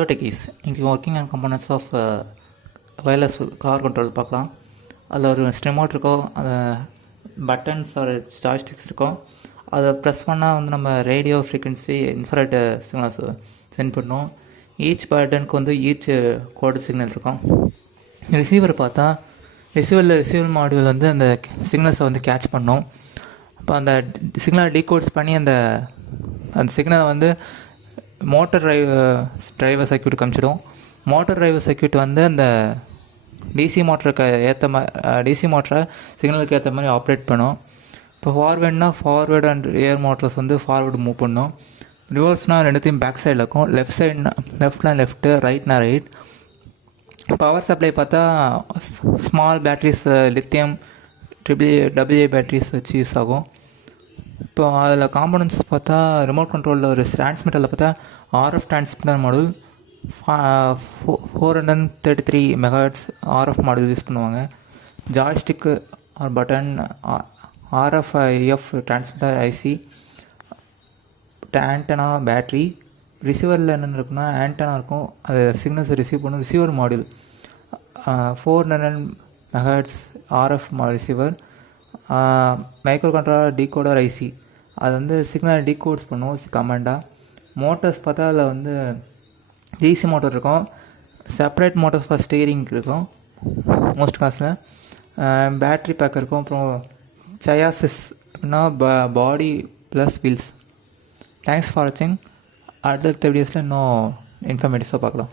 Keys இங்கே working and components of wireless car control பார்க்கலாம். அதில் ஒரு ஸ்டெமோட் இருக்கும், அந்த பட்டன்ஸ் ஒரு ஜாய்ஸ்டிக்ஸ் இருக்கும். அதை ப்ரெஸ் பண்ணால் வந்து நம்ம radio frequency infrared signals send பண்ணோம். ஈச் பட்டனுக்கு வந்து ஈச் கோடு சிக்னல் இருக்கும். ரிசீவர் பார்த்தா ரிசீவர் மாடியூல் வந்து அந்த சிக்னல்ஸை வந்து கேட்ச் பண்ணோம். அப்போ அந்த சிக்னலை டீகோட்ஸ் பண்ணி அந்த சிக்னலை வந்து மோட்டர் டிரைவர் சர்க்யூட் காமிச்சிடும். மோட்டர் டிரைவர் சர்க்யூட் வந்து அந்த டிசி மோட்டருக்கு ஏற்ற டிசி மோட்டரை சிக்னலுக்கு ஏற்ற மாதிரி ஆப்ரேட் பண்ணும். இப்போ ஃபார்வேர்ட்னா ஃபார்வேர்டு அண்ட் ரியர் மோட்டர்ஸ் வந்து ஃபார்வேர்டு மூவ் பண்ணும். ரிவர்ஸ்னால் ரெண்டுத்தையும் பேக் சைடில் இருக்கும். லெஃப்ட்னா லெஃப்ட்டு, ரைட்னா ரைட். பவர் சப்ளை பார்த்தா small batteries, lithium W A batteries வச்சு யூஸ் ஆகும். இப்போ அதில் காம்பனன்ட்ஸ் பார்த்தா ரிமோட் கண்ட்ரோலில் ஒரு டிரான்ஸ்மிட்டரில் பார்த்தா RF transmitter model 433 MHz RF model use பண்ணுவாங்க. Joystick or button RF IF transmitter IC, antenna, battery. ரிசீவரில் என்னென்ன இருக்குன்னா ஆண்டனா இருக்கும், அது சிக்னல்ஸ் ரிசீவ் பண்ணும். Receiver module 400 MHz RF receiver. Micro controller decoder IC, அது வந்து சிக்னல் டீகோட்ஸ் பண்ணும் கமாண்டாக. மோட்டர்ஸ் பார்த்தா அதில் வந்து டிசி மோட்டர் இருக்கும், செப்பரேட் மோட்டர்ஸ் ஃபார் ஸ்டீரிங் இருக்கும் மோஸ்ட் காசில். பேட்ரி பேக் இருக்கும். அப்புறம் சயாசிஸ் அப்படின்னா பாடி ப்ளஸ் வீல்ஸ். தேங்க்ஸ் ஃபார் வாட்சிங். அடுத்த வீடியோஸில் இன்னும் இன்ஃபர்மேட்டிவ்ஸாக பார்க்கலாம்.